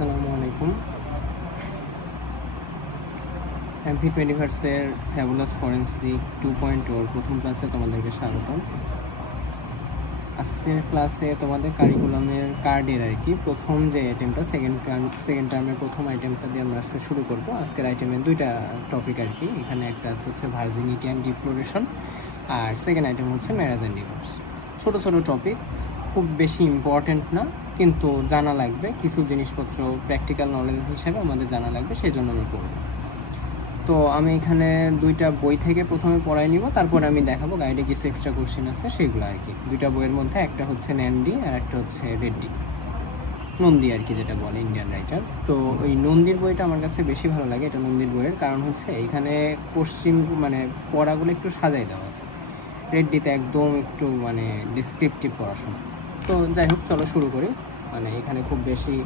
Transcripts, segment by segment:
আসসালামু আলাইকুম। এমপি ইউনিভার্সের ফ্যাবুলাস ফরেন্সিক 2.0 প্রথম ক্লাসে তোমাদেরকে স্বাগতম। আজকের ক্লাসে তোমাদের কারিকুলামের কার্ডের আর কি প্রথম যে আইটেমটা সেকেন্ড টার্মের প্রথম আইটেমটা দিয়ে আমরা আজকে শুরু করব। আজকের আইটেমের দুইটা টপিক আর কি, এখানে একটা হচ্ছে ভার্জিনিটি অ্যান্ড ডিফ্লোরেশন, আর সেকেন্ড আইটেম হচ্ছে ম্যারেজ অ্যান্ড ডিভোর্স। ছোটো ছোটো টপিক, খুব বেশি ইম্পর্টেন্ট না, কিন্তু জানা লাগবে কিছু জিনিসপত্র, প্র্যাকটিক্যাল নলেজ হিসেবে আমাদের জানা লাগবে, সেই জন্য আমি করবো। তো আমি এখানে দুইটা বই থেকে প্রথমে পড়াই নিব, তারপরে আমি দেখাবো গাইডে কিছু এক্সট্রা কোশ্চেন আছে সেগুলো আর কি। দুইটা বইয়ের মধ্যে একটা হচ্ছে ন্যান্ডি আর একটা হচ্ছে রেড্ডি, নন্দী আর কি, যেটা বলে ইন্ডিয়ান রাইটার। তো ওই নন্দীর বইটা আমার কাছে বেশি ভালো লাগে, এটা নন্দীর বইয়ের কারণ হচ্ছে এখানে কোশ্চিন মানে পড়াগুলো একটু সাজাই দেওয়া আছে। রেড্ডিতে একদম একটু মানে ডিসক্রিপটিভ পড়াশোনা। তো যাই হোক, চলো শুরু করি। মানে এখানে খুব বেশি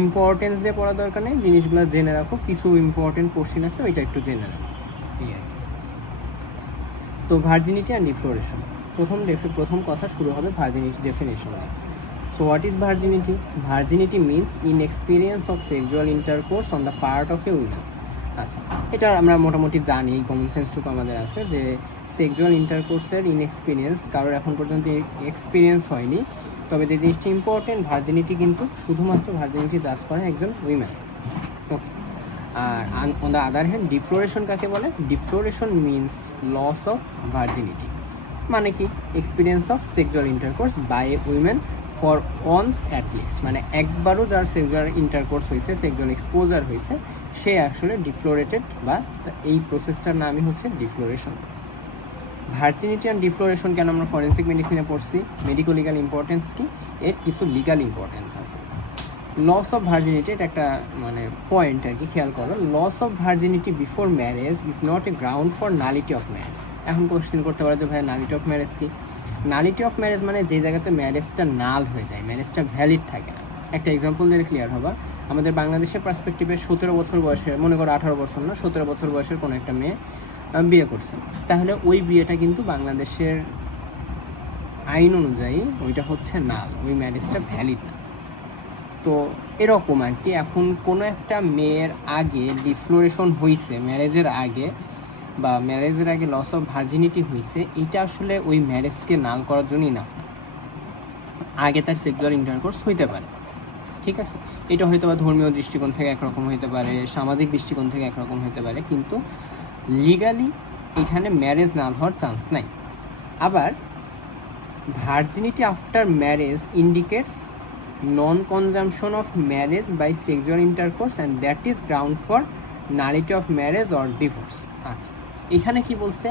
ইম্পর্টেন্স দিয়ে পড়া দরকার নেই, জিনিসগুলো জেনে রাখো, কিছু ইম্পর্টেন্ট কোশ্চেন আছে ওইটা একটু জেনে রাখো, এই আর কি। তো ভার্জিনিটি অ্যান্ড ডিফ্লোরেশন, প্রথম কথা শুরু হবে ভার্জিনিটি ডেফিনেশন দিয়ে। So what is virginity? Virginity means inexperience of sexual intercourse on the part of A women. আচ্ছা, এটা আমরা মোটামুটি জানি, কমন সেন্সটুকু আমাদের আছে যে সেক্সুয়াল ইন্টারকোর্সের ইনএক্সপিরিয়েন্স, কারোর এখন পর্যন্ত এক্সপিরিয়েন্স হয়নি। তবে যে জিনিসটি ইম্পর্টেন্ট, ভার্জিনিটি কিন্তু শুধুমাত্র ভার্জিনিটি জাজ করে একজন উইমেন। ওকে, আর on the other hand defloration কাকে বলে? Defloration means loss of virginity, মানে কি experience of sexual intercourse by a women for once at least, মানে একবারও যার সেক্সুয়াল ইন্টারকোর্স হয়েছে, সেক্সুয়াল এক্সপোজার হয়েছে, সে আসলে ডিফ্লোরেটেড, বা এই প্রসেসটার নামই হচ্ছে ডিফ্লোরেশন। ভার্জিনিটি অ্যান্ড ডিফ্লোরেশন কেন আমরা ফরেন্সিক মেডিসিনে পড়ছি? মেডিকো লিগাল ইম্পর্টেন্স কি, এর কিছু লিগাল ইম্পর্টেন্স আছে। লস অফ ভার্জিনিটি, এটা একটা মানে পয়েন্ট আর কি, খেয়াল করো। Loss of virginity before marriage is not a ground for nullity of marriage. এখন কোশ্চেন করতে পারে যে ভাই নালিটি অফ ম্যারেজ কি? নালিটি অফ ম্যারেজ মানে যে জায়গাতে ম্যারেজটা নাল হয়ে যায়, ম্যারেজটা ভ্যালিড থাকে না। একটা এক্সাম্পল দিয়ে ক্লিয়ার হবা, আমাদের বাংলাদেশের পার্সপেক্টিভে 17 বছর বয়সের, মনে করো 18 বছর না, 17 বছর বয়সের কোনো একটা মেয়ে বিয়ে করছে, তাহলে ওই বিয়েটা কিন্তু বাংলাদেশের আইন অনুযায়ী ওইটা হচ্ছে নাল, ওই ম্যারেজটা ভ্যালিড না। তো এরকম আর কি, এখন কোনো একটা মেয়ের আগে ডিফ্লোরেশন হয়েছে ম্যারেজের আগে, বা ম্যারেজের আগে লস অফ ভার্জিনিটি হয়েছে, এটা আসলে ওই ম্যারেজকে নাল করার জন্যই না। আগে তার সেক্সুয়াল ইন্টারকোর্স হইতে পারে, ঠিক আছে, এটা হয়তো বা ধর্মীয় দৃষ্টিকোণ থেকে একরকম হইতে পারে, সামাজিক দৃষ্টিকোণ থেকে একরকম হইতে পারে, কিন্তু লিগালি এখানে ম্যারেজ নাল হওয়ার চান্স নাই। আবার virginity after marriage indicates non consummation of marriage by sexual intercourse and that is ground for nullity of marriage or divorce. আচ্ছা, এখানে কি বলছে?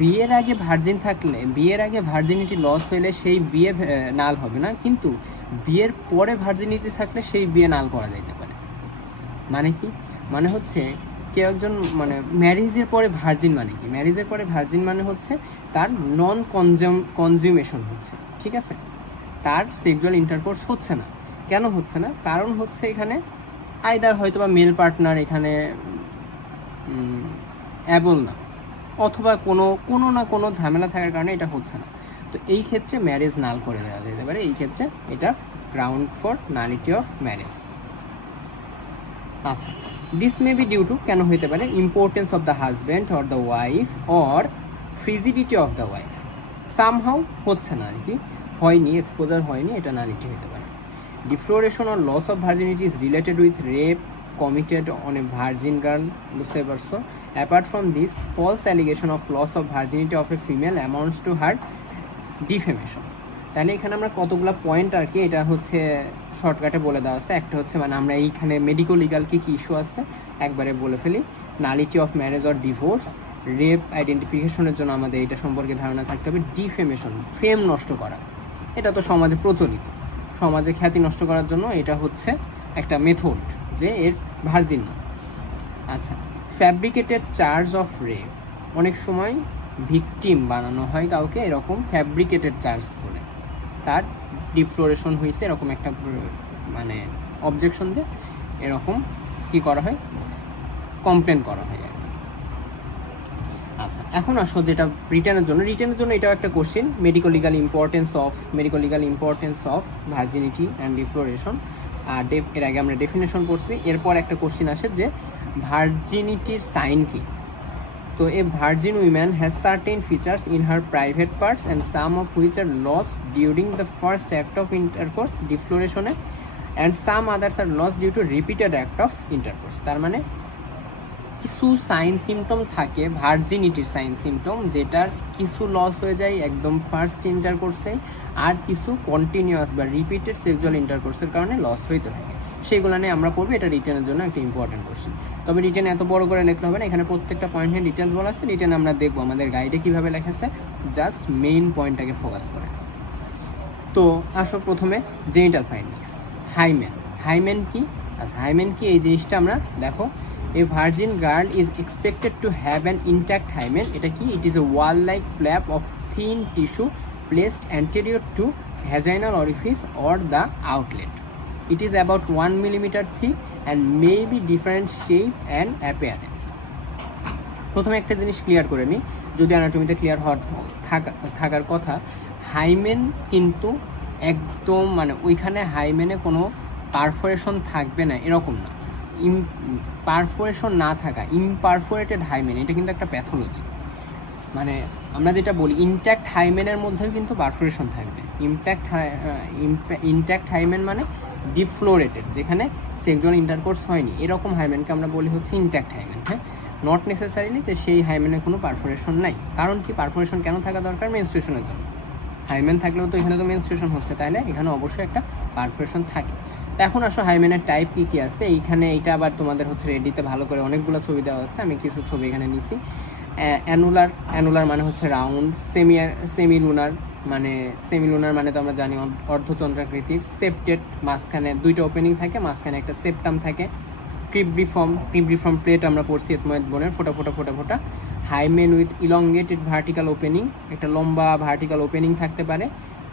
বিয়ের আগে ভার্জিন থাকলে, বিয়ের আগে ভার্জিনিটি লস হইলে সেই বিয়ে নাল হবে না, কিন্তু বিয়ের পরে ভার্জিনিটি থাকলে সেই বিয়ে নাল করা যাইতে পারে। মানে কি? মানে হচ্ছে কেউ একজন মানে ম্যারেজের পরে ভার্জিন, মানে কি ম্যারেজের পরে ভার্জিন মানে হচ্ছে তার নন কনজিউমেশন হচ্ছে, ঠিক আছে, তার সেক্সুয়াল ইন্টারকোর্স হচ্ছে না। কেন হচ্ছে না? কারণ হচ্ছে এখানে আইদার হয়তো বা মেল পার্টনার এখানে অ্যাবল না, অথবা কোনো না কোনো ঝামেলা থাকার কারণে এটা হচ্ছে না। তো এই ক্ষেত্রে ম্যারেজ নাল করে দেওয়া যেতে পারে, এই ক্ষেত্রে এটা ground for nullity of marriage. আচ্ছা, this may be due to, কেন হইতে পারে? Impotence of the husband or the wife or frigidity of the wife, somehow হচ্ছে না আর কি, হয়নি, এক্সপোজার হয়নি, এটা নালিটি হতে পারে। Defloration or loss of virginity is related with rape committed on a virgin girl, বুঝতে পারছো? Apart from this, false allegation of loss of virginity of a female amounts to her defamation. তাহলে এখানে আমরা কতগুলো point আর কি, এটা হচ্ছে শর্টকাটে বলে দেওয়া আছে। একটা হচ্ছে মানে আমরা এইখানে মেডিকো লিগাল কি ইস্যু আছে একবারে বলে ফেলি। Nullity of marriage or divorce, rape আইডেন্টিফিকেশনের জন্য আমাদের এটা সম্পর্কে ধারণা থাকতে হবে। ডিফেমেশন, ফেম নষ্ট করা, এটা তো সমাজে প্রচলিত, সমাজে খ্যাতি নষ্ট করার জন্য এটা হচ্ছে একটা মেথড, যে এর ভার্জিন না। আচ্ছা, ফ্যাব্রিকেটেড চার্জ অফ রেপ, অনেক সময় ভিকটিম বানানো হয় কাউকে এরকম ফ্যাব্রিকেটেড চার্জ করে, তার ডিফ্লোরেশন হয়েছে এরকম একটা মানে অবজেকশন দিয়ে এরকম কি করা হয়, কমপ্লেন করা হয় আর কি। আচ্ছা, এখন আসো যেটা রিটার্নের জন্য এটাও একটা question, medico legal importance of virginity and defloration. আর এর আগে আমরা ডেফিনেশন পড়ছি। এরপর একটা কোশ্চিন আসে যে ভার্জিনিটির সাইন কি। তো a virgin woman has certain features in her private parts and some of which are lost during the first act of intercourse ডিফ্লোরেশনে and some others are lost due to repeated act of intercourse. তার মানে কিছু sign symptom থাকে ভার্জিনিটির sign symptom, যেটার কিছু loss হয়ে যায় একদম ফার্স্ট ইন্টারকোর্সে, আর কিছু কন্টিনিউয়াস বা রিপিটেড সেক্সুয়াল ইন্টারকোর্সের কারণে লস হইতে থাকে। সেইগুলো নিয়ে আমরা পড়বো, এটা রিটেনের জন্য একটা ইম্পর্টেন্ট কোশ্চেন। তবে রিটেন এত বড় করে লিখতে হবে না, এখানে প্রত্যেকটা পয়েন্টে ডিটেলস বলা আছে। রিটেন আমরা দেখবো আমাদের গাইডে কীভাবে লেখেছে, জাস্ট মেইন পয়েন্টটাকে ফোকাস করে। তো আসো প্রথমে জেনিটাল ফাইন্ডিংস। হাইমেন, হাইমেন কি? আচ্ছা, হাইমেন কি এই জিনিসটা আমরা দেখো। A virgin girl is expected to have an intact hymen. এটা কি? It is a wall-like flap of thin tissue placed anterior to vaginal orifice or the outlet. It is about 1 millimeter thick and may be different shape and appearance. প্রথমে একটা জিনিস clear করে নিই, যদি অ্যানাটমিতে clear থাকার কথা। হাইমেন কিন্তু একদম মানে ওইখানে হাইমেনে কোনো পারফোরেশন থাকবে না এরকম না। পারফোরেশন না থাকা, ইমপারফোরেটেড হাইমেন, এটা কিন্তু একটা প্যাথোলজি। মানে আমরা যেটা বলি ইনট্যাক্ট হাইমেনের মধ্যেও কিন্তু পারফোরেশন থাকবে। ইনট্যাক্ট হাইমেন মানে ডিফ্লোরেটেড, যেখানে সেক্সুয়াল ইন্টারকোর্স হয়নি, এরকম হাইমেনকে আমরা বলি হচ্ছে ইনট্যাক্ট হাইমেন। হ্যাঁ, নট নেসেসারিলি যে সেই হাইমেনের কোনো পারফোরেশন নাই। কারণ কি, পারফোরেশন কেন থাকা দরকার? মেনস্ট্রুয়েশনের জন্য। হাইমেন থাকলেও তো এখানে তো মেনস্ট্রুয়েশন হচ্ছে, তাহলে এখানে অবশ্যই একটা পারফোরেশন থাকে। তো এখন আসো হাইমেনের টাইপ কী কী আছে। এইখানে এইটা আবার তোমাদের হচ্ছে রেডিতে ভালো করে অনেকগুলো ছবি দেওয়া আছে, আমি কিছু ছবি এখানে নিছি। অ্যানুলার মানে হচ্ছে রাউন্ড। সেমিলুনার মানে তো আমরা জানি অর্ধচন্দ্রাকৃতির। সেপ্টেড, মাঝখানে দুইটা ওপেনিং থাকে, মাঝখানে একটা সেপ্টাম থাকে। ক্রিব্রিফর্ম প্লেট আমরা পড়ছি এতময়েদ বোনের, ফোটা ফোটা। Hymen with elongated vertical opening, একটা লম্বা ভার্টিক্যাল ওপেনিং থাকতে পারে।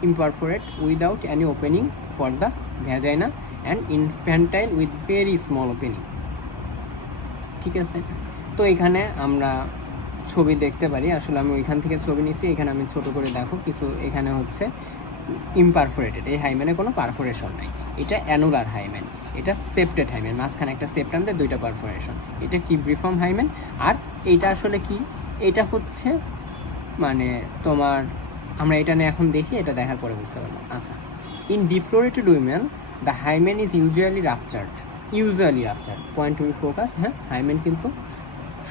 Imperforate without any opening for the vagina and infantile with very small opening. ঠিক আছে, তো এখানে আমরা ছবি দেখতে পারি। আসলে আমি ওইখান থেকে ছবি নিছি, এখানে আমি ছোট করে দেখো কিছু। এখানে হচ্ছে ইমপারফোরেটেড, এই হাইমেনে কোনো পারফোরেশন নাই। এটা অ্যানুলার হাইমেন, এটা সেপ্টেড হাইমেন, মাঝখানে একটা সেপ্টাম দিয়ে দুইটা পারফোরেশন। এটা কিব্রিফর্ম হাইমেন। আর এইটা আসলে কি, এটা হচ্ছে মানে তোমার, আমরা এটা নিয়ে এখন দেখি, এটা দেখার পরে বুঝতে পারলাম। আচ্ছা, in deflorated women the hymen is usually ruptured. Point to be focus. হ্যাঁ, হাইমেন কিন্তু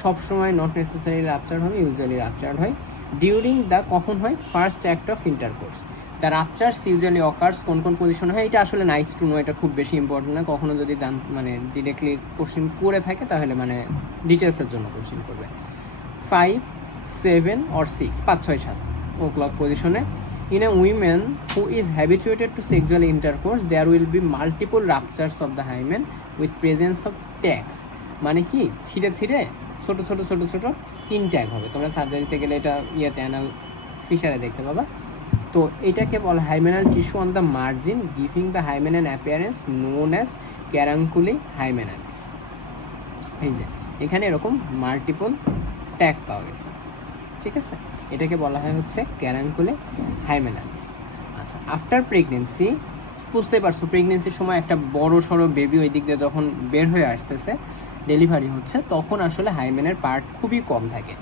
সবসময় নট নেসেসারি রাপচার্ড হবে, ইউজুয়ালি রাপচার্ড হয় ডিউরিং দ্য, কখন হয়? First act of intercourse. The ruptures usually occurs কোন পজিশনে হয়? এটা আসলে নাইস টু নো, এটা খুব বেশি ইম্পর্টেন্ট না। কখনো যদি মানে ডিরেক্টলি কোশ্চেন করে থাকে তাহলে মানে ডিটেলসের জন্য কোশ্চেন করবে। 5, 7 or 6, 5, 6, 7 ও ক্লক পজিশনে। In a woman who is habituated to sexual intercourse, there will be multiple ruptures of the hymen with presence of tags. মানে কি, ছিঁড়ে ছোট স্কিন ট্যাগ হবে। তোমরা সার্জারিতে গেলে এটা অ্যানাল ফিশারে দেখতে পাবা। তো এটাকে বলা hymenal tissue on the margin giving the hymen an appearance known as carunculae hymenales. এই যে এখানে এরকম মাল্টিপল ট্যাগ পাওয়া গেছে। ঠিক আছে, এটাকে বলা হয় হচ্ছে ক্যারাঙ্কুলি হাইমেনালিস। আচ্ছা, আফটার প্রেগনেন্সি, বুঝতে পারছো প্রেগনেন্সির সময় একটা বড় সড়ো বেবি ওই দিক দিয়ে যখন বের হয়ে আসতেছে, ডেলিভারি হচ্ছে, তখন আসলে হাইমেনের পার্ট খুবই কম থাকে।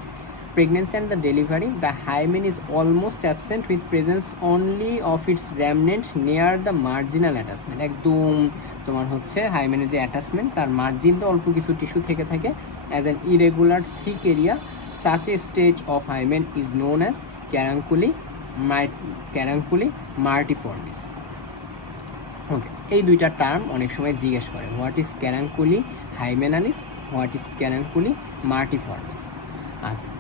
Pregnancy and the delivery, the hymen is almost absent with presence only of its remnant near the marginal attachment. একদম তোমার হচ্ছে হাইমেনের যে অ্যাটাচমেন্ট তার মার্জিন তো অল্প কিছু টিস্যু থেকে থাকে। As an irregular thick area, such a stage of hymen is known as caranculi martiformis. Okay, এই দুইটা টার্ম অনেক সময় জিজ্ঞেস করে, what is carunculae hymenales, what is carunculae myrtiformes. আচ্ছা,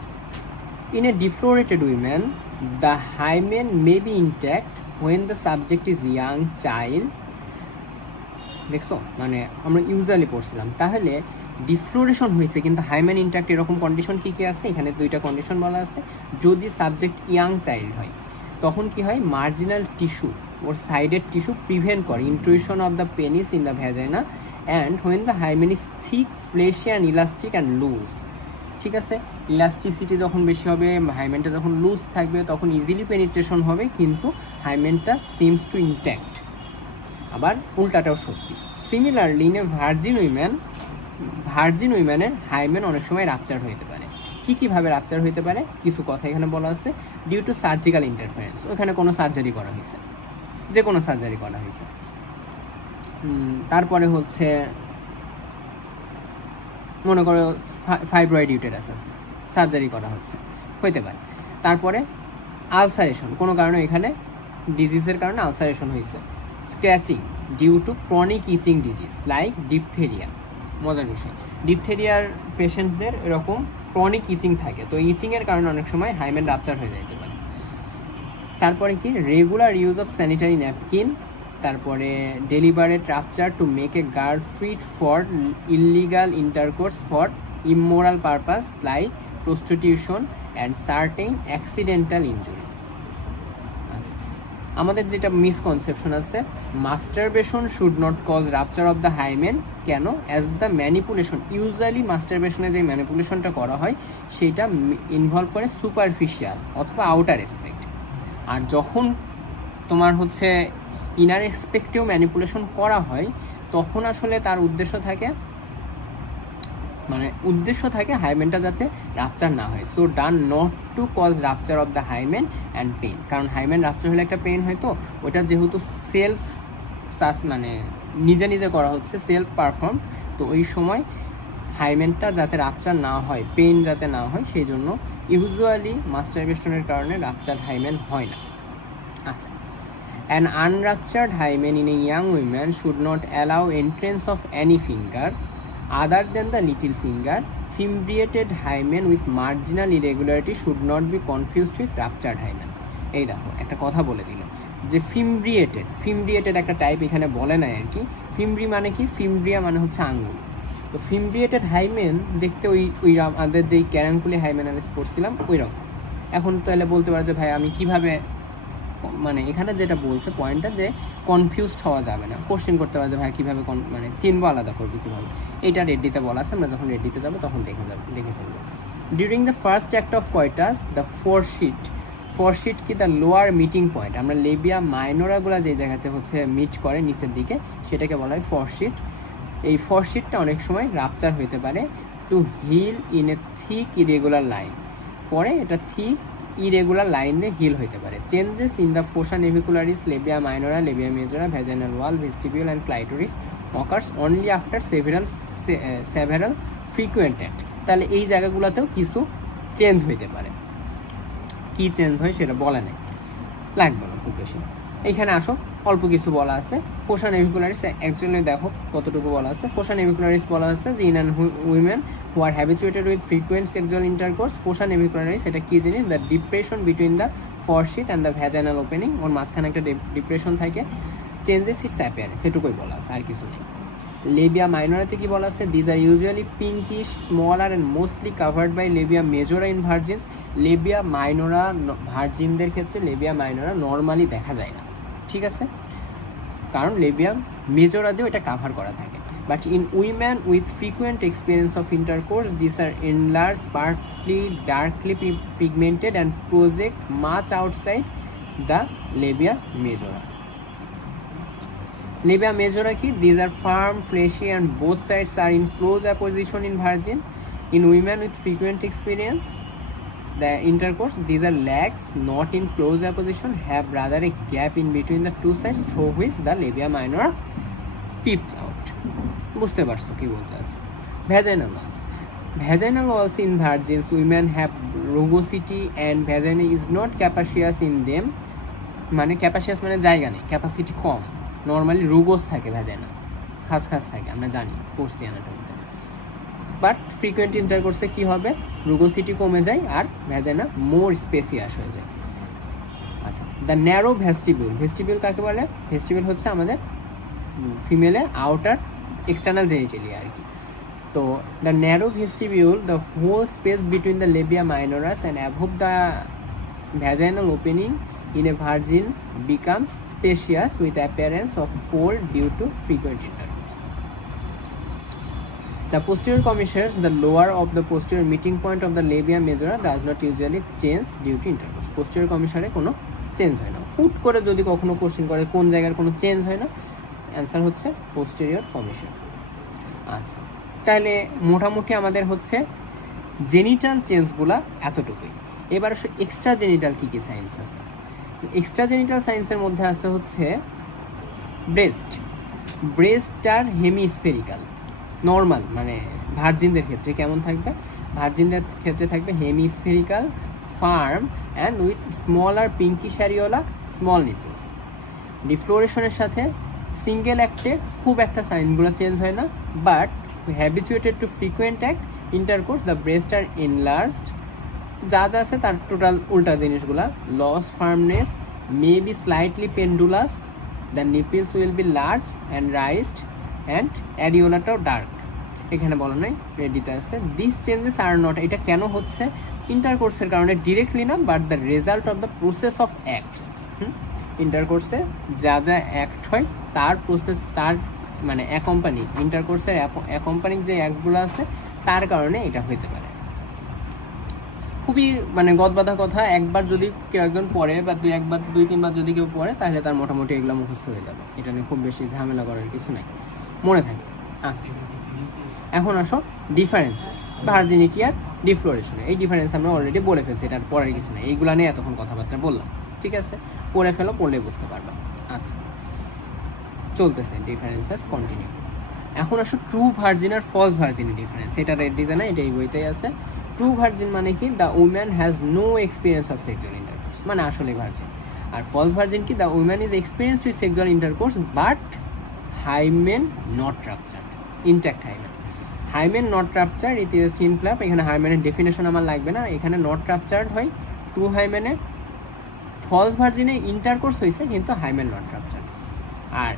in a deflorated women the hymen may be intact when the subject is young child. দেখছো, মানে আমরা ইউজুয়ালি পড়ছিলাম, তাহলে ডিফ্লোরেশন হয়েছে কিন্তু হাইমেন ইনট্যাক্ট, এরকম কন্ডিশন কী কী আছে? এখানে দুইটা কন্ডিশন বলা আছে। যদি সাবজেক্ট ইয়াং চাইল্ড হয় তখন কি হয়? মার্জিনাল টিস্যু ওর সাইডের টিস্যু প্রিভেন্ট করে intrusion of the penis in the vagina and when the hymen is thick, fleshy and elastic and loose. ঠিক আছে, ইলাস্টিসিটি যখন বেশি হবে, হাইমেনটা যখন লুজ থাকবে তখন ইজিলি পেনিট্রেশন হবে, কিন্তু হাইমেনটা সিমস টু ইনট্যাক্ট। আবার উল্টাটাও সত্যি, সিমিলারলি ইন এ ভার্জিন উইম্যানের হাইমেন অনেক সময় রাপচার হইতে পারে। কীভাবে রাপচার হইতে পারে কিছু কথা এখানে বলা আছে। ডিউ টু সার্জিক্যাল ইন্টারফারেন্স, ওখানে কোনো সার্জারি করা হয়েছে, যে কোনো সার্জারি করা হয়েছে। তারপরে হচ্ছে মনে করো ফাইব্রয়েড ইউটেরাস আছে, সার্জারি করা হচ্ছে, হইতে পারে। তারপরে আলসারেশন, কোনো কারণে এখানে ডিজিজের কারণে আলসারেশন হয়েছে। Scratching due to chronic itching disease like diphtheria. মজার বিষয়, ডিপথেরিয়ার পেশেন্টদের এরকম ক্রনিক ইচিং থাকে, তো ইচিংয়ের কারণে অনেক সময় হাইমেন রাপচার হয়ে যেতে পারে। তারপরে কি regular use of sanitary napkin, তারপরে deliberate rupture to make a girl fit for illegal intercourse for immoral purpose like prostitution and certain accidental injuries. আচ্ছা, আমাদের যেটা মিসকনসেপশন আছে, masturbation should not cause rupture of the hymen. কেন? As the manipulation, usually মাস্টারবেশনে যে ম্যানিপুলেশনটা করা হয় সেটা ইনভলভ করে সুপারফিশিয়াল অথবা আউটার এসপেক্ট। আর যখন তোমার হচ্ছে ইনার এক্সপেক্টেও ম্যানিপুলেশন করা হয় তখন আসলে তার উদ্দেশ্য থাকে হাইমেনটা যাতে রাপচার না হয়। So done not to cause rupture of the hymen and pain. কারণ হাইমেন রাপচার হলে একটা পেইন হয়, তো ওটা যেহেতু সেলফ নিজে করা হচ্ছে, সেলফ পারফর্ম, তো ওই সময় হাইমেনটা যাতে রাপচার না হয়, পেইন যাতে না হয়, সেই জন্য ইউজুয়ালি মাস্টারবেশনের কারণে রাপচার হাইমেন হয় না। আচ্ছা, an unruptured hymen in a young woman should not allow entrance of any finger other than the little finger. Fimbriated hymen with marginal irregularity should not be confused with ruptured hymen. এই দেখো একটা কথা বলে দিল যে ফিমব্রিয়েটেড একটা type এখানে বলে নাই আর কি। ফিমব্রি মানে কি? ফিমব্রিয়া মানে হচ্ছে আঙ্গুল। তো ফিমব্রিয়েটেড হাইমেন দেখতে ওই আমাদের যেই ক্যারাঙ্কুলি হাইমেনালিস পড়ছিলাম ওই রকম। এখন তাহলে বলতে পারে যে ভাই আমি কিভাবে, মানে এখানে যেটা বলছে পয়েন্টটা যে কনফিউজড হওয়া যাবে না, কোশ্চেন করতে পারে যে ভাই কীভাবে চিনবো, আলাদা করবো কীভাবে। এটা রেড্ডিতে বলা আছে, আমরা যখন রেড্ডিতে যাবো তখন দেখে ফেলবো। During the first act of coitus the fourchette কি দ্য লোয়ার মিটিং পয়েন্ট। আমরা লেবিয়া মাইনোরাগুলা যে জায়গাতে হচ্ছে মিট করে নিচের দিকে সেটাকে বলা হয় ফোরশিট। এই ফোরশিটটা অনেক সময় রাপচার হইতে পারে to heal in a thick irregular line, পরে এটা থিক ইরেগুলার লাইন দিয়ে হিল হইতে পারে। Changes in the fossa navicularis, labia minora, labia majora, vaginal wall, vestibule and clitoris occurs only after several frequent act. তাহলে এই জায়গাগুলোতেও কিছু change হইতে পারে। কি চেঞ্জ হয় সেটা বলে নেই, লাগবে না খুব বেশি। এইখানে আসো, অল্প কিছু বলা আছে। ফোসা নেভিকুলারিস অ্যাকচুয়ালি দেখো কতটুকু বলা আছে। ফোসা নেভিকুলারিস বলা আছে যে in an women who are habituated with frequent sexual intercourse. Fossa navicularis এটা কী জিনিস? The depression between the fourchette and the vaginal opening. ওর মাঝখানে একটা ডিপ্রেশন থাকে। চেঞ্জেস ইটস অ্যাপিয়ারেন্স, সেটুকুই বলা আছে, আর কিছু নেই। লেবিয়া মাইনরাতে কি বলা আছে? These are usually pinkish, smaller and mostly covered by labia majora in virgins. Labia minora ভার্জিনদের ক্ষেত্রে লেবিয়া মাইনোরা নর্মালি দেখা যায় না, ঠিক আছে, কারণ লেবিয়া মেজোরা দিয়েও এটা কাভার করা থাকে। But in woman with frequent experience of intercourse these are enlarge, partly darkly pigmented and project much outside the labia majora. Labia majora ki? These are firm, fleshy and both sides are in close apposition in virgin. In women with frequent experience, the intercourse, these are lax, not in close apposition, have rather a gap in between the two sides through which the labia minora peeps out. বুঝতে পারছো কি বলতে আছে? Vaginal walls. Vaginal walls in virgins, women have rugosity and vagina is not capacious in them. মানে ক্যাপাসিয়াস মানে জায়গা নেই, capacity কম। Normally রুগোস থাকে ভ্যাজাইনা, খাস থাকে, আমরা জানি পড়ছি অ্যানাটমিতে। বাট ফ্রিকুয়েন্ট ইন্টারকোর্সে কী হবে? রুগোসিটি কমে যায় আর ভ্যাজাইনা মোর স্পেসিয়াস হয়ে যায়। আচ্ছা, দ্য ন্যারো ভেস্টিবিউল কাকে বলে? ভেস্টিবিউল হচ্ছে আমাদের ফিমেলের আউটার এক্সটার্নাল জেনিটেলিয়া আর কি। তো the narrow vestibule, the whole space between the labia minoras and above the vaginal opening in a virgin becomes spacious with appearance of fold due to frequent intercourse. The posterior commissures, the lower of the posterior meeting point of the labia majora, does not usually change due to intercourse. Posterior commissure কোনো change হয় না। হুট করে যদি কখনো question করে কোন জায়গার কোনো চেঞ্জ হয় না, অ্যান্সার হচ্ছে পোস্টেরিয়র কমিশন। আচ্ছা, তাহলে মোটামুটি আমাদের হচ্ছে জেনিটাল চেঞ্জগুলা এতটুকুই। এবার আসলে এক্সট্রা জেনিটাল কী কী সাইন্স আছে? এক্সট্রা জেনিটাল সাইন্সের মধ্যে আছে হচ্ছে ব্রেস্টটার হেমিস্ফেরিক্যাল, নর্মাল মানে ভার্জিনদের ক্ষেত্রে কেমন থাকবে? ভার্জিনদের ক্ষেত্রে থাকবে hemispherical, firm and with smaller pinky areola, small nipples. ডিফ্লোরেশনের সাথে সিঙ্গেল অ্যাক্টে খুব একটা সাইনগুলো চেঞ্জ হয় না, but habituated to frequent act intercourse the breast are enlarged. যা যা আছে তার টোটাল উল্টা জিনিসগুলা, loss firmness, may be slightly pendulous, the nipples will be large and raised and অ্যারিওলাটাও ডার্ক। এখানে বলা নাই, রেডিতে আছে দিস চেঞ্জেস আর নট, এটা কেন হচ্ছে? ইন্টারকোর্সের কারণে ডিরেক্টলি না, but the result of the process of acts. ইন্টারকোর্সে যা যা অ্যাক্ট হয় তার প্রসেস, তার মানে ইন্টারকোর্সের অ্যাকম্পানিং যে অ্যাক্টগুলো আছে তার কারণে এটা হইতে পারে। খুবই মানে গদবাধা কথা, একবার যদি কেউ একজন পড়ে বা দুই তিনবার যদি কেউ পড়ে তাহলে তার মোটামুটি এগুলো মুখস্থ হয়ে যাবে। এটা নিয়ে খুব বেশি ঝামেলা করার কিছু নাই, মনে থাকে। আচ্ছা, এখন আসো ডিফারেন্সেস ভার্জিনিটি আর ডিফ্লোরেশনে। এই ডিফারেন্স আমরা অলরেডি বলে ফেলছি, এটার পরের কিছু নেই, এইগুলো নিয়ে এতক্ষণ কথাবার্তা বললাম। ঠিক আছে, পড়ে ফেলো, পড়লে বুঝতে পারবা। আচ্ছা, চলতেছে ডিফারেন্সেস কন্টিনিউ। এখন আসো ট্রু ভার্জিন আর ফলস ভার্জিনের ডিফারেন্স। এটা রেড দিতে না, এটা এই বইতেই আছে। ট্রু ভার্জিন মানে কি? The woman has no experience of sexual intercourse, মানে আসলে ভার্জিন। আর ফলস ভার্জিন কি? The woman is experienced with sexual intercourse but hymen not ruptured, intact hymen. Hymen not ruptured it is seen flap. এখানে হাইমেনের definition আমার লাগবে না, এখানে নট রাপচার্ড হয় ট্রু হাইমেনে। ফলস ভার্জিনে ইন্টারকোর্স হয়েছে কিন্তু হাইমেন নট রাপচার্ড। আর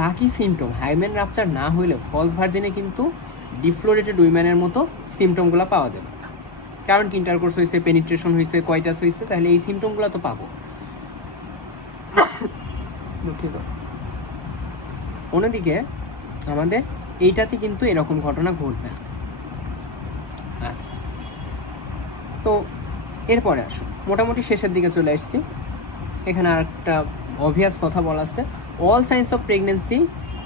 বাকি সিমটম হাইমেন রাপচার না হইলে ফলস ভার্জিনে কিন্তু ডিফ্লোরেটেড উইম্যানের মতো সিমটমগুলো পাওয়া যাবে। কারণ কি? ইন্টারকোর্স হয়েছে, পেনিট্রেশন হয়েছে, কয়টাস হয়েছে, তাহলে এই সিমটমগুলো তো পাবো। অন্যদিকে আমাদের এইটাতে কিন্তু এরকম ঘটনা ঘটবে না। আচ্ছা, তো এরপরে আসো, মোটামুটি শেষের দিকে চলে আসছি। এখানে আর একটা অবভিয়াস কথা বলা আছে, all signs of pregnancy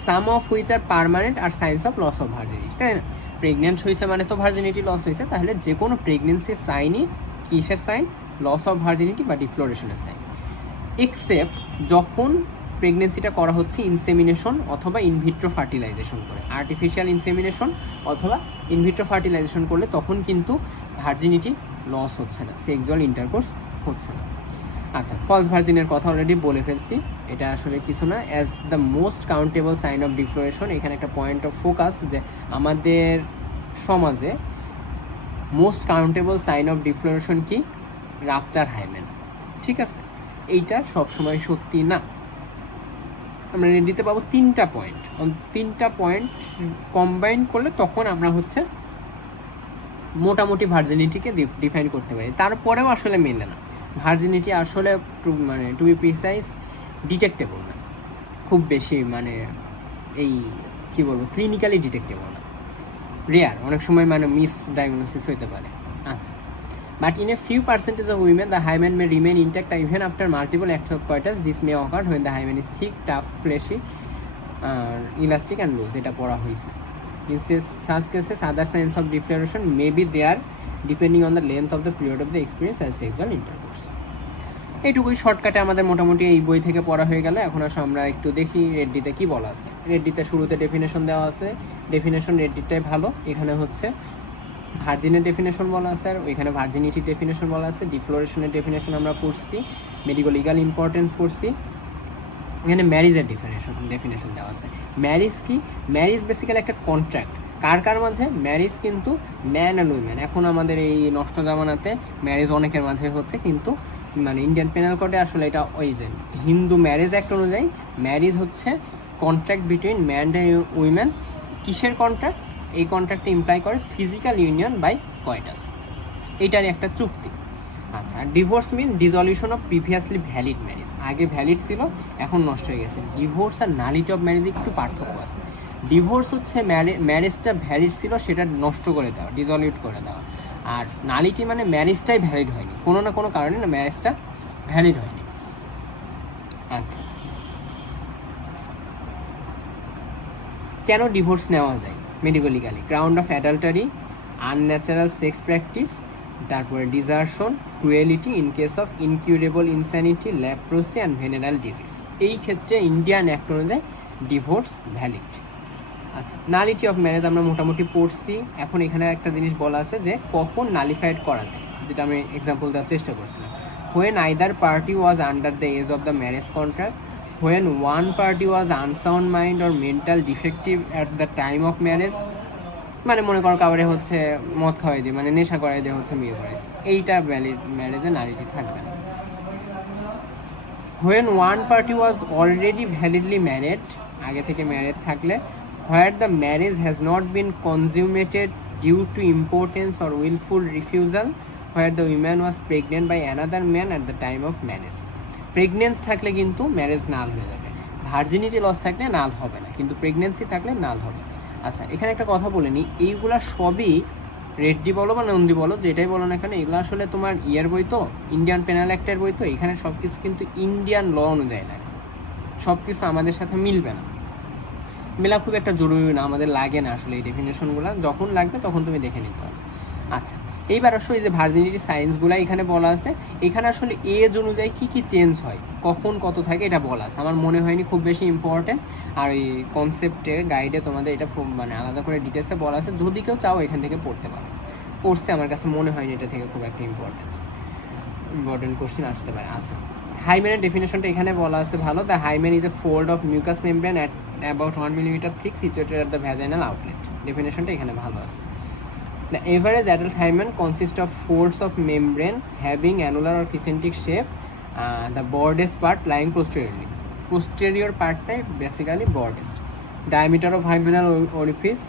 some of which are permanent are signs of loss of virginity. তাই না? প্রেগনেন্ট হয়েছে মানে তো ভার্জিনিটি লস হয়েছে, তাহলে যে কোনো প্রেগনেন্সির সাইনই কিসের সাইন? লস অফ ভার্জিনিটি বা ডিফ্লোরেশনের সাইন, এক্সেপ্ট যখন প্রেগনেন্সিটা করা হচ্ছে ইনসেমিনেশন অথবা ইনভিট্রো ফার্টিলাইজেশন করে। আর্টিফিশিয়াল ইনসেমিনেশন অথবা ইনভিট্রো ফার্টিলাইজেশন করলে তখন কিন্তু ভার্জিনিটি লস হচ্ছে না, সেক্সুয়াল ইন্টারকোর্স হচ্ছে না। আচ্ছা, ফলস ভার্জিনের কথা অলরেডি বলে ফেলছি, এটা আসলে কিছু না। As the most countable sign of defloration, এখানে একটা পয়েন্ট অফ ফোকাস যে আমাদের সমাজে most countable sign of defloration কি? Rupture hymen. ঠিক আছে, এইটা সবসময় সত্যি না। আমরা দিতে পাবো তিনটা পয়েন্ট কম্বাইন করলে তখন আমরা হচ্ছে মোটামুটি ভার্জিনিটিকে ডিফাইন করতে পারি। তারপরেও আসলে মেলে না, ভার্জিনিটি আসলে মানে টু বি প্রিসাইজ ডিটেক্টেবল না, খুব বেশি মানে এই কী বলবো, ক্লিনিক্যালি ডিটেক্টেবল না, রেয়ার, অনেক সময় মানে মিস ডায়াগনোসিস হতে পারে। আচ্ছা, but in a few percentage of women the hymen may remain intact even after multiple acts of coitus. This may occur when the hymen is thick, tough, fleshy, elastic and loose. এটা পড়া হয়েছে। In such cases, other signs of defloration may be there depending on the length of the period of the experience and sexual intercourse. এইটুকুই শর্টকাটে আমাদের মোটামুটি এই বই থেকে পড়া হয়ে গেল। এখন আসলে আমরা একটু দেখি রেডডিতে কি বলা আছে। রেডডিতে শুরুতে ডেফিনেশন দেওয়া আছে, ডেফিনেশন রেডডিটাই ভালো। এখানে হচ্ছে ভার্জিনের ডেফিনেশন বলা আছে, আর ওইখানে ভার্জিনিটির ডেফিনেশন বলা আছে। ডিফ্লোরেশনের ডেফিনেশন আমরা পড়ছি, মেডিকো লিগাল ইম্পর্টেন্স পড়ছি। এখানে ম্যারিজের ডেফিনেশন দেওয়া আছে। ম্যারিজ কি? ম্যারিজ বেসিক্যালি একটা কন্ট্রাক্ট। কার মাঝে? ম্যারিজ কিন্তু ম্যান অ্যান্ড উইমেন। এখন আমাদের এই নষ্ট জামানাতে ম্যারিজ অনেকের মাঝে হচ্ছে, কিন্তু মানে ইন্ডিয়ান পেনাল কোডে আসলে এটা ওই যে হিন্দু ম্যারেজ অ্যাক্ট অনুযায়ী ম্যারিজ হচ্ছে contract between man and women. কিসের কন্ট্রাক্ট? এই কন্ট্রাক্টে ইমপ্লাই করে ফিজিক্যাল ইউনিয়ন বাই কয়টাস, এইটারই একটা চুক্তি। আচ্ছা, divorce mean dissolution of previously valid marriage. আগে ভ্যালিড ছিল, এখন নষ্ট হয়ে গেছে। ডিভোর্স আর নালিটি অফ ম্যারেজে একটু পার্থক্য আছে। ডিভোর্স হচ্ছে ম্যারেজটা ভ্যালিড ছিল সেটা নষ্ট করে দেওয়া, ডিসলিউট করে দেওয়া। আর নালিটি মানে ম্যারেজটাই ভ্যালিড হয়নি, কোনো না কোনো কারণে না ম্যারেজটা ভ্যালিড হয়নি। আচ্ছা, কেন ডিভোর্স নেওয়া যায় medicolegally? Ground of adultery, unnatural sex practice, তারপরে desertion, cruelty, in case of incurable insanity, leprosy and venereal disease. এই ক্ষেত্রে ইন্ডিয়ান অ্যাক্ট অনুযায়ী ডিভোর্স ভ্যালিড। আচ্ছা, নালিটি অফ ম্যারেজ আমরা মোটামুটি পড়ছি। এখন এখানে একটা জিনিস বলা আছে যে কখন নালিফাইড করা যায়, যেটা আমি এক্সাম্পল দেওয়ার চেষ্টা করছিলাম। When either party was under the age of the marriage contract, when one party was unsound mind or mental defective at the time of marriage, মানে মনে করো কাবারে হচ্ছে মদ খাওয়াই দিয়ে, মানে নেশা করাই দিয়ে হচ্ছে বিয়ে করাইছে, এইটা ভ্যালিড ম্যারেজে নালিটি থাকবে না। When one party was already validly married, আগে থেকে ম্যারেড থাকলে, where the marriage has not been consummated due to impotence or wilful refusal, where the woman was pregnant by another man at the time of marriage. Pregnancy থাকলে কিন্তু marriage নাল হয়ে যাবে, virginity loss থাকলে নাল হবে না, কিন্তু pregnancy থাকলে নাল হবে। আচ্ছা, এখানে একটা কথা বলে নিই, এইগুলা সবই রেড্ডি বলো বা নন্দী বলো, যেটাই বলো না এখানে, এগুলো আসলে তোমার ইয়ের বই তো, ইন্ডিয়ান পেনাল অ্যাক্টের বই তো, এখানে সব কিছু কিন্তু ইন্ডিয়ান ল অনুযায়ী লাগে, সব কিছু আমাদের সাথে মিলবে না। মেলা খুব একটা জরুরি না, আমাদের লাগে না আসলে এই ডেফিনেশনগুলো, যখন লাগবে তখন তুমি দেখে নিতে পারো। আচ্ছা, এইবার আসলে এই যে ভার্জিনিটি সায়েন্সগুলো এখানে বলা আছে, এখানে আসলে এজ অনুযায়ী কী কী চেঞ্জ হয়, কখন কত থাকে এটা বলা আছে। আমার মনে হয়নি খুব বেশি ইম্পর্টেন্ট, আর এই কনসেপ্টে গাইডে তোমাদের এটা মানে আলাদা করে ডিটেলসে বলা আছে, যদি কেউ চাও এখান থেকে পড়তে পারো। পড়ছে, আমার কাছে মনে হয়নি এটা থেকে খুব একটা ইম্পর্টেন্ট কোশ্চেন আসতে পারে। আচ্ছা, হাইমেনের ডেফিনেশনটা এখানে বলা আছে ভালো। The hymen is a fold of mucous membrane at about 1 millimetre thick situated at the vaginal outlet. ডেফিনেশনটা এখানে ভালো আছে। The average adult hymen consists of folds of membrane having annular or crescentic shape, the broadest part lying posteriorly. Posterior partটাই basically broadest. Diameter of hymenal orifice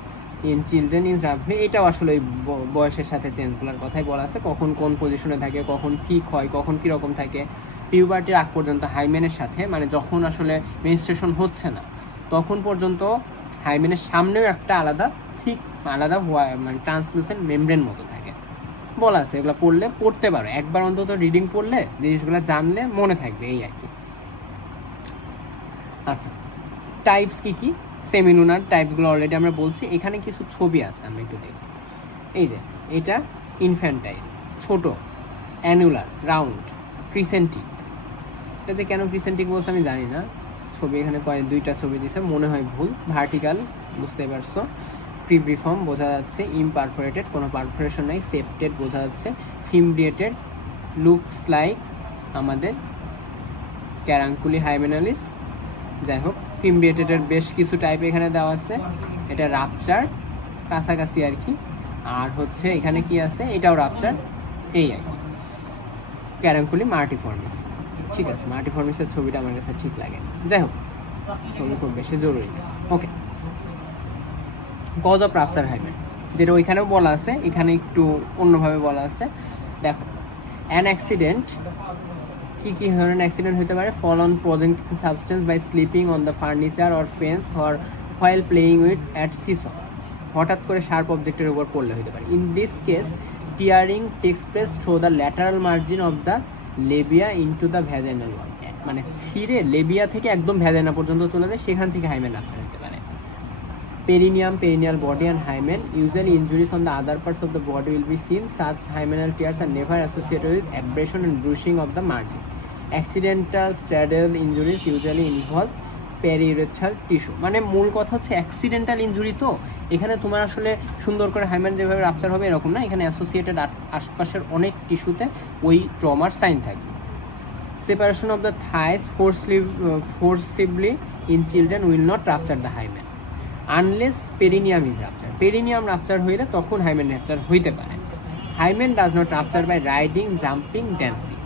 in children is roughly, এটাও আসলে বয়সের সাথে চেঞ্জগুলোর কথাই বলা আছে, কখন কোন পজিশনে থাকে, কখন ঠিক হয়, কখন কীরকম থাকে। পিউবার্টির আগ পর্যন্ত হাইমেনের সাথে, মানে যখন আসলে মেনস্ট্রুয়েশন হচ্ছে না তখন পর্যন্ত হাইমেনের সামনেও একটা আলাদা মানে ট্রান্সলুসেন্ট মেমব্রেন মতো থাকে বলা আছে। এগুলো পড়তে পারো, একবার অন্তত রিডিং পড়লে জিনিসগুলো জানলে মনে থাকবে, এই আর কি। আচ্ছা, টাইপস কি কি? সেমিলুনার টাইপগুলো অলরেডি আমরা বলছি। এখানে কিছু ছবি আছে, আমরা একটু দেখি। এই যে এটা ইনফ্যান্টাইল, ছোট, অ্যানুলার, রাউন্ড, ক্রিসেন্টিক। এটা যে কেন ক্রিসেন্টিক বলছে আমি জানি না, ছবি এখানে দুইটা ছবি দিছে, মনে হয় ভুল। ভার্টিক্যাল, বুঝতে পারছো। প্রিব্রিফর্ম বোঝা যাচ্ছে, ইমপারফোরেটেড, কোনো পারফোরেশন নাই। সেপ্টেড বোঝা যাচ্ছে। ফিমব্রিয়েটেড, লুকস লাইক আমাদের ক্যারাঙ্কুলি হাইমেনালিস। যাই হোক, ফিমব্রিয়েটেডের বেশ কিছু টাইপ এখানে দেওয়া আছে। এটা রাপচার, কাছাকাছি আর কি। আর হচ্ছে এখানে কি আছে, এটাও রাপচার, এই আর কি। ক্যারাঙ্কুলি মার্টিফর্মিস, ঠিক আছে। মার্টিফর্মিসের ছবিটা আমার কাছে ঠিক লাগে। যাই হোক, ছবি খুব বেশি জরুরি না। ওকে, কজ অফ রাপচার হাইমেন, যেটা ওইখানেও বলা আছে, এখানে একটু অন্যভাবে বলা আছে। দেখো, অ্যান অ্যাক্সিডেন্ট, কী কী ধরনের অ্যাক্সিডেন্ট হতে পারে? Fall on projecting substance by slipping on the furniture or fence or while playing with at সিস, হঠাৎ করে শার্প অবজেক্টের উপর পড়লে হতে পারে। In this case tearing takes place through the lateral margin of the labia into the vaginal wall, মানে ছিঁড়ে লেবিয়া থেকে একদম ভ্যাজাইনা পর্যন্ত চলে যায়, সেখান থেকে হাইমেন রাপচার হতে পারে। Perineum, perineal body and hymen. Usually injuries on the other parts of the body will be seen. Such hymenal tears are never associated with abrasion and bruising of the margin. Accidental straddle injuries usually involve periurethral tissue. মানে মূল কথা হচ্ছে accidental injury, তো এখানে তোমার আসলে সুন্দর করে হাইমেন যেভাবে রাপচার হবে এরকম না, এখানে অ্যাসোসিয়েটেড আশপাশের অনেক টিস্যুতে ওই ট্রমার সাইন থাকবে। Separation of the thighs forcibly in children will not rupture the hymen unless perineum is rupture. Perineum rupture হইলে তখন হাইমেন রাপচার হইতে পারে। Hymen does not rupture by riding, jumping, dancing.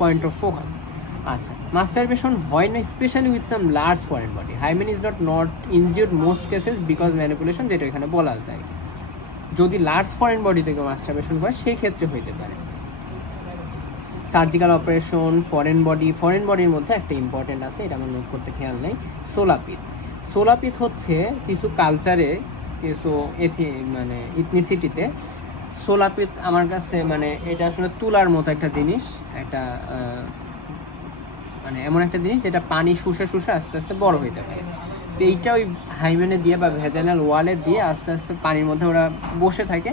Point of focus. আচ্ছা, masturbation হয় না specially with some large foreign body. Hymen is not injured most cases because manipulation, যেটা এখানে বলা আছে আর কি। যদি লার্জ ফরেন বডি থেকে মাস্টারবেশন হয় সেই ক্ষেত্রে হইতে পারে। সার্জিক্যাল অপারেশন, ফরেন বডির মধ্যে একটা ইম্পর্টেন্ট আছে, এটা আমার নোট করতে খেয়াল নেই। সোলাপিত। সোলাপিত হচ্ছে কিছু কালচারে, কিছু মানে ইথনিসিটিতে সোলাপিত আমার কাছে মানে এটা আসলে তুলার মতো একটা জিনিস, একটা মানে এমন একটা জিনিস যেটা পানি শুষে আস্তে আস্তে বড় হইতে পারে। তো এইটা ওই হাইমেনে দিয়ে বা ভেজাইনাল ওয়ালে দিয়ে আস্তে আস্তে পানির মধ্যে ওরা বসে থাকে,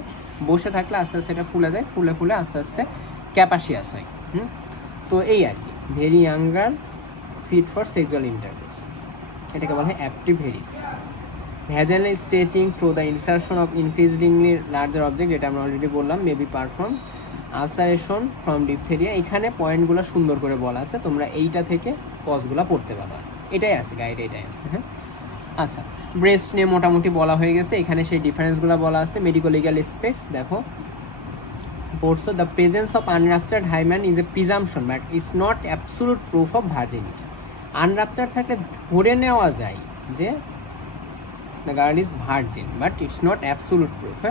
বসে থাকলে আস্তে আস্তে এটা ফুলে যায়, ফুলে ফুলে আস্তে আস্তে ক্যাপাসিয়াস হয়। তো এই আর কি, very young girls fit for sexual intercourse, এটাকে বলা হয় অ্যাপ্টিভেরিস। Vaginal stretching through the insertion of increasingly larger object, যেটা আমরা অলরেডি বললাম, maybe perform ulceration from diphtheria. এখানে পয়েন্টগুলো সুন্দর করে বলা আছে, তোমরা এইটা থেকে কজগুলো পড়তে পারবা, এটাই আছে গাইড, এটাই আছে। হ্যাঁ, আচ্ছা, ব্রেস্ট নিয়ে মোটামুটি বলা হয়ে গেছে, এখানে সেই ডিফারেন্সগুলো বলা আছে। মেডিকো লিগাল এসপেক্টস দেখো পড়ছো, the presence of unruptured hymen is a presumption but it's not absolute proof of virginity. Unrupture থাকলে ধরে নেওয়া যায় যে the girl is virgin, but it's not absolute proof.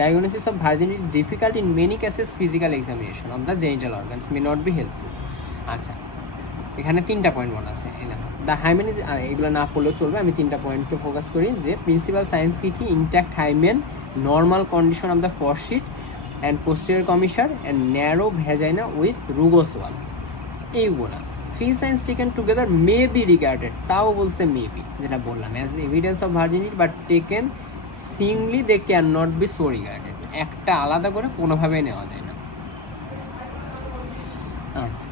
Diagnosis of virginity is difficult in many cases. Physical examination of the genital organs may not be helpful. আচ্ছা, এখানে 3টা point বলা আছে। দ্য হাইমেন ইজ, এগুলো না পড়লেও চলবে, আমি 3টা পয়েন্টকে ফোকাস করি। যে প্রিন্সিপাল সায়েন্স কি কি, intact hymen, normal condition of the fourchette and posterior commissure and narrow vagina with rugose wall, এইগুলো 3 signs taken together may be regarded, তাও বলছে মে বি, যেটা বললাম, as evidence of virginity but taken singly they can not be so regarded, একটা আলাদা করে কোনোভাবেই নেওয়া যায় না। আচ্ছা,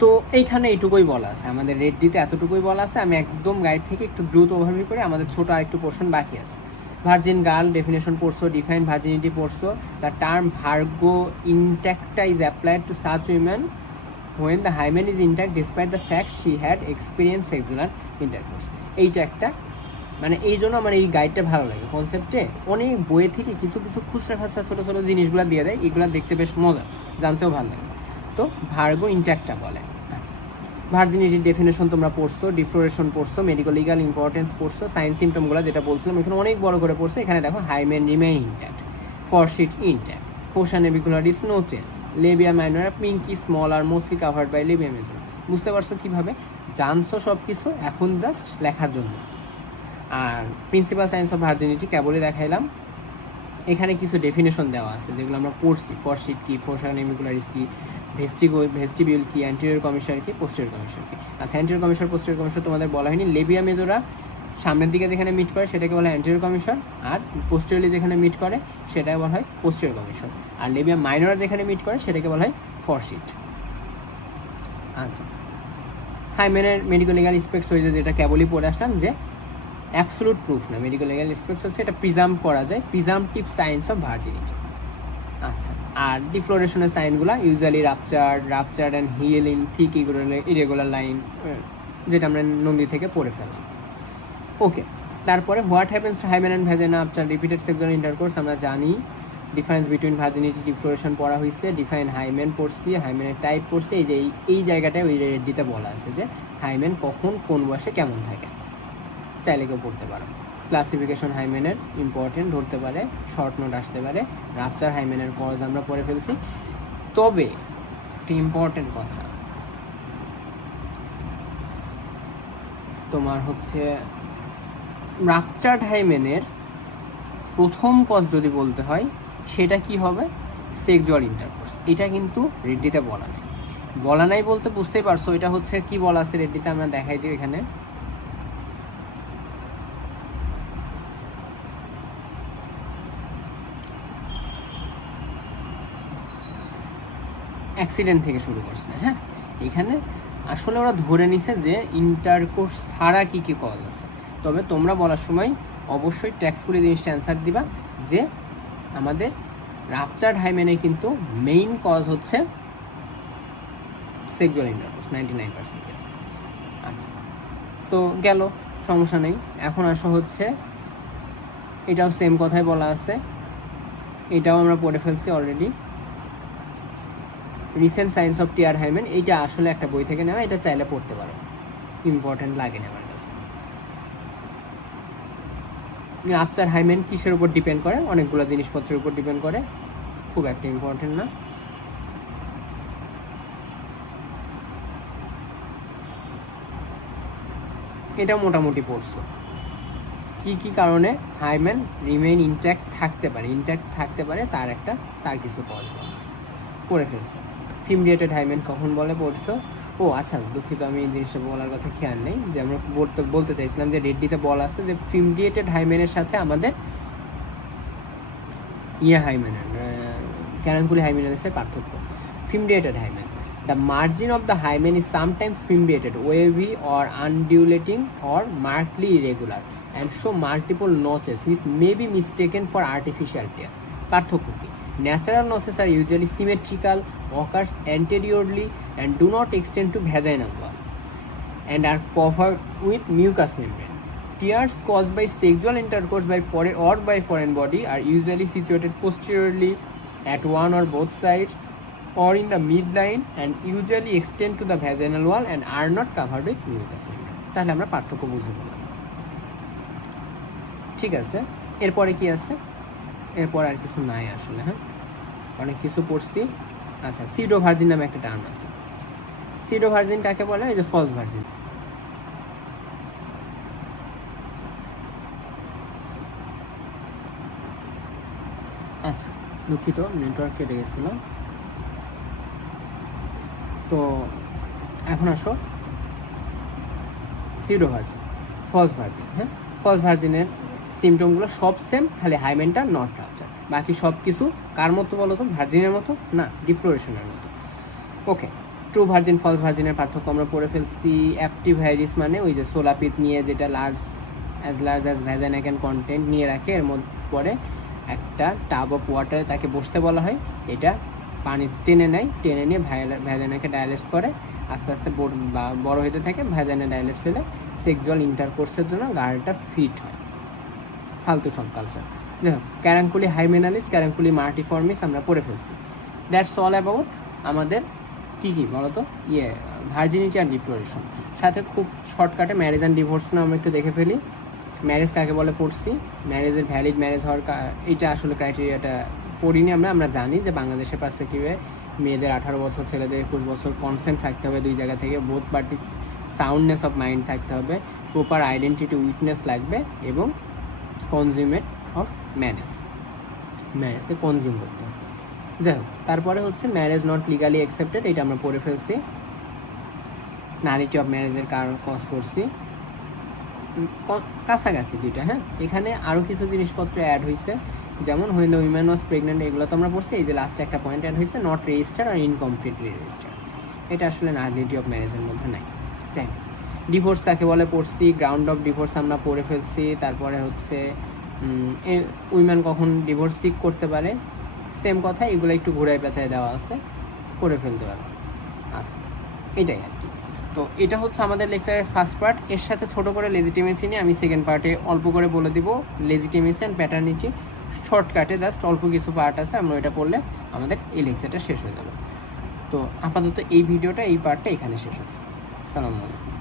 তো এইখানে এইটুকুই বলা আছে, আমাদের রেডডিতে এতটুকুই বলা আছে। আমি একদম গাইড থেকে একটু দ্রুত ওভারভিউ করে, আমাদের ছোট আরেকটু পোর্শন বাকি আছে। ভার্জিন গার্ল ডেফিনেশন পড়ছো, ডিফাইন ভার্জিনিটি পড়ছো। The term virgo intacta is applied to such women when the hymen is intact despite the fact she had experienced sexual intercourse. এইটা একটা, মানে এই জন্য আমার এই গাইডটা ভালো লাগে। কনসেপ্টে অনেক বইয়ে থেকে কিছু কিছু খুচরা খাচরা ছোটো ছোটো জিনিসগুলো দিয়ে দেয়, এগুলো দেখতে বেশ মজা, জানতেও ভালো লাগে। তো ভার্গো ইনট্যাক্টটা বলে। আচ্ছা, ভার্জিনিটির ডেফিনেশন তোমরা পড়ছো, ডিফ্লোরেশন পড়ছো, মেডিকো লিগাল ইম্পর্টেন্স পড়ছো, সাইন সিমটমগুলো যেটা বলছিলাম এখানে অনেক বড় করে পড়ছো। এখানে দেখো hymen remain intact, fourchette intact, Fossa navicularis no change, labia minora pinky small আর mostly covered by labia majora। বুঝতে পারছো কিভাবে? জানছো সব কিছু, এখন জাস্ট লেখার জন্য। আর প্রিন্সিপাল সায়েন্স অফ ভার্জিনিটি কেবলই দেখাইলাম, এখানে কিছু ডেফিনেশন দেওয়া আছে যেগুলো আমরা পড়ছি। ফরশিট কি, ফোসা নেভিকুলারিস কি, ভেস্টিবিউল কি, অ্যান্টেরিয়র কমিশনার কি, পোস্টেরিয়র কমিশনার কি। আচ্ছা, অ্যান্টেরিয়র কমিশনার পোস্টেরিয়র কমিশনার তোমাদের বলা হয়নি। লেবিয়া মেজোরা সামনের দিকে যেখানে মিট করে সেটাকে বলা হয় অ্যান্টেরিয়র কমিশন, আর পোস্টেরিয়রলি যেখানে মিট করে সেটাকে বলা হয় পোস্টেরিয়র কমিশন, আর লেবিয়া মাইনর যেখানে মিট করে সেটাকে বলা হয় ফরশিট। আচ্ছা, হাইমেনের মেডিকো লিগাল স্পেক্টস হয়েছে, যেটা কেবলই পড়ে আসলাম, যে অ্যাবসোলুট প্রুফ না, মেডিকো লিগাল স্পেক্টস হচ্ছে এটা প্রিজাম্প করা যায়, প্রিজাম্পটিভ সাইন্স অফ ভার্জিনিটি। আচ্ছা, আর ডিফ্লোরেশনের সাইনগুলো ইউজুয়ালি রাপচার্ড অ্যান্ড হিলিং, ঠিক ইরেগুলার লাইন, যেটা আমরা নন্দী থেকে পড়ে ফেললাম। ওকে, তারপরে what happens to hymen and vagina after repeated sexual intercourse, আমরা জানি। ডিফারেন্স বিটুইন ভার্জিনিটি, ডিফ্লোরেশন পড়া হয়েছে, ডিফাইন হাইমেন পড়ছি, হাইমেনের টাইপ পড়ছি। এই যে এই জায়গাটায় ওই রেডডিতে বলা আছে যে হাইমেন কখন কোন বয়সে কেমন থাকে, চাইলে কেউ পড়তে পারো। ক্লাসিফিকেশন হাইমেনের ইম্পর্টেন্ট ধরতে পারে, শর্ট নোট আসতে পারে। রাপচার হাইমেনের কজ আমরা পড়ে ফেলছি। তবে একটা ইম্পর্টেন্ট কথা, তোমার হচ্ছে রাপচার্ড হাইমেনের প্রথম কজ যদি বলতে হয় সেটা কি হবে, সেক্সুয়াল ইন্টারকোর্স। এটা কিন্তু রেডডিতে বলা নাই, বলা নাই বলতে বুঝতেই পারছো এটা হচ্ছে কি বলা আছে রেডডিতে, আমরা দেখাই দিই এখানে। অ্যাক্সিডেন্ট থেকে শুরু করছে। হ্যাঁ, এখানে আসলে ওরা ধরে নিছে যে ইন্টারকোর্স ছাড়া কি কি কজ আছে। তবে তোমরা বলার সময় অবশ্যই ট্যাক্টফুলি জিনিসটা অ্যান্সার দিবা যে আমাদের রাপচার্ড হাইমেনে কিন্তু মেইন কজ হচ্ছে সেক্সুয়াল ইন্টারকোর্স 99%। আচ্ছা, তো গেল, সমস্যা নেই। এখন আসা হচ্ছে, এটাও সেম কথাই বলা আছে, এটাও আমরা পড়ে ফেলছি already. Recent science of tear hymen, এইটা আসলে একটা বই থেকে নেওয়া, এটা চাইলে পড়তে পারো, ইম্পর্টেন্ট লাগে না আমার কাছে। রাপচার হাইমেন কিসের উপর ডিপেন্ড করে, অনেকগুলো জিনিসপত্রের উপর ডিপেন্ড করে, খুব একটা ইম্পর্টেন্ট না। এটা মোটামুটি পড়ছো। কি কি কারণে হাইমেন রিমেইন ইনট্যাক্ট থাকতে পারে তার কিছু কজ বলা আছে, পড়ে ফেলছে। ফিমরিয়েটেড হাইমেন কখন বলে পড়ছো, ও আচ্ছা, দুঃখিত, আমি এই জিনিসটা বলার কথা খেয়াল নেই, যে আমরা বলতে চাইছিলাম যে রেড ডিতে বলা আছে যে ফিমডিয়েটেড হাইমেনের সাথে আমাদের হাইমেনের ক্যারাঙ্কুলি হাইমেনালিসের পার্থক্য। Fimbriated hymen, the margin of the hymen is sometimes fimbriated, wavy or undulating or markedly irregular and show multiple notches which may be mistaken for artificial tear. পার্থক্য কি? Natural notches are usually symmetrical, occurs anteriorly and do not extend to vaginal wall and are covered with mucous membrane. Tears caused by sexual intercourse by foreign body are usually situated posteriorly at one or both sides or in the midline and usually extend to the vaginal wall and are not covered with mucous membrane. তাহলে আমরা পার্থক্য বুঝে বললাম। ঠিক আছে, এরপরে কি আছে? এরপর আর কিছু নাই আসলে, হ্যাঁ অনেক কিছু পড়ছি। আচ্ছা, সিডো ভার্জিন নামে একটা টার্ম আছে। সিডো ভার্জিন কাকে বলে? এই যে ফলস ভার্জিন। আচ্ছা, দুঃখিত, নেটওয়ার্ক কেটে গেছিল। তো এখন আসো সিডো ভার্জিন, ফলস ভার্জিন। হ্যাঁ, ফলস ভার্জিনের সিমটমগুলো সব সেম, খালি হাইমেনটা নট রাপচার। বাকি সব কিছু কার মতো বলো তো? ভার্জিনের মতো না, ডিফ্লোরেশনের মতো। ওকে, ট্রু ভার্জিন ফলস ভার্জিনের পার্থক্য আমরা পড়ে ফেলছি। অ্যাপটিভ ভাইরিস মানে ওই যে সোলাপিট নিয়ে, যেটা large as vagina can content নিয়ে রাখে, এর মধ্যে পরে একটা টাব অফ ওয়াটারে তাকে বসতে বলা হয়, এটা পানি টেনে নেয়, টেনে নিয়ে ভ্যাজাইনাকে ডায়ালেটস করে, আস্তে আস্তে বড় হতে থাকে। ভ্যাজাইনা ডায়ালেটস হলে সেক্সুয়াল ইন্টারকোর্সের জন্য গার্লটা ফিট হয়। ফালতু সব কালচার। যাই হোক, ক্যারাঙ্কুলি হাইমেনালিস, ক্যারাঙ্কুলি মার্টিফর্মিস আমরা পড়ে ফেলছি। দ্যাটস অল অ্যাবাউট আমাদের কী কী বলতো ভার্জিনিটি আর ডিফ্লোরেশন। সাথে খুব শর্টকাটে ম্যারেজ অ্যান্ড ডিভোর্স না আমরা একটু দেখে ফেলি। ম্যারেজ কাকে বলে পড়ছি, ম্যারেজের ভ্যালিড ম্যারেজ হওয়ার এইটা আসলে ক্রাইটেরিয়াটা পড়িনি আমরা জানি যে বাংলাদেশের পার্সপেক্টিভে মেয়েদের 18 বছর, ছেলেদের 21 বছর, কনসেন্ট থাকতে হবে দুই জায়গা থেকে, বোথ পার্টিস সাউন্ডনেস অফ মাইন্ড থাকতে হবে, প্রপার আইডেন্টিটি উইটনেস লাগবে এবং কনজিউমেট অফ ম্যারেজকে কনজিউম করতে হবে। যাই হোক, তারপরে হচ্ছে ম্যারেজ নট লিগালি অ্যাকসেপ্টেড, এটা আমরা পড়ে ফেলছি। নালিটি অফ ম্যারেজের কারণ কজ করছি, কাছাকাছি দুইটা। হ্যাঁ, এখানে আরও কিছু জিনিসপত্র অ্যাড হয়েছে, যেমন when the women was pregnant, এগুলো তো আমরা পড়ছি। এই যে লাস্টে একটা পয়েন্ট অ্যাড হয়েছে, not registered R incompletely registered, এটা আসলে নালিটি অফ ম্যারেজের মধ্যে নাই। যাই হোক, ডিভোর্স কাকে বলে পড়ছি, গ্রাউন্ড অফ ডিভোর্স আমরা পড়ে ফেলছি। তারপরে হচ্ছে উইমেন কখন ডিভোর্স সিক করতে পারে, সেম কথা, এগুলো একটু ঘুরাই পেঁচায় দেওয়া আছে, করে ফেলতে পারো। আচ্ছা, এটাই আর কি। তো এটা হচ্ছে আমাদের লেকচারের ফার্স্ট পার্ট। এর সাথে ছোট করে লেজিটিমেসি নিয়ে আমি সেকেন্ড পার্টে অল্প করে বলে দিব। লেজিটিমেসি অ্যান্ড প্যাটার্নিটি শর্টকাটে জাস্ট অল্প কিছু পার্ট আছে, আমরা এটা পড়লে আমাদের এই লেকচারটা শেষ হয়ে যাবে। তো আপাতত এই ভিডিওটা, এই পার্টটা এখানে শেষ হচ্ছে। আসসালামু আলাইকুম।